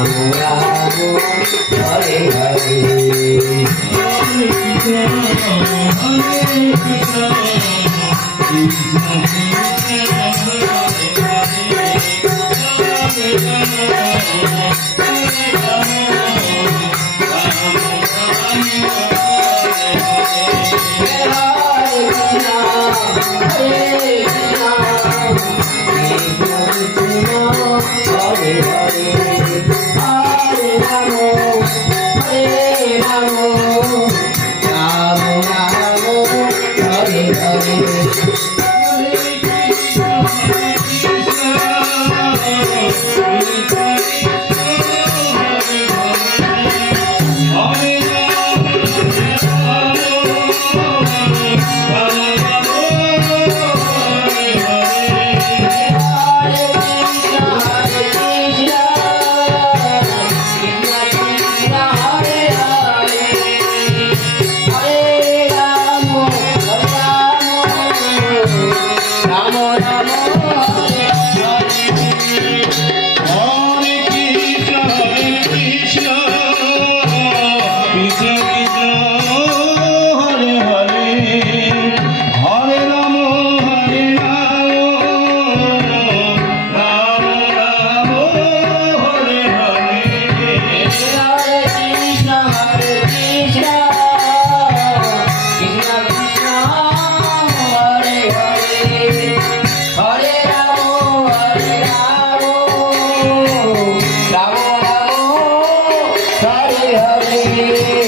Hare, Hare Hare हरे রাম Ram Hare Hare.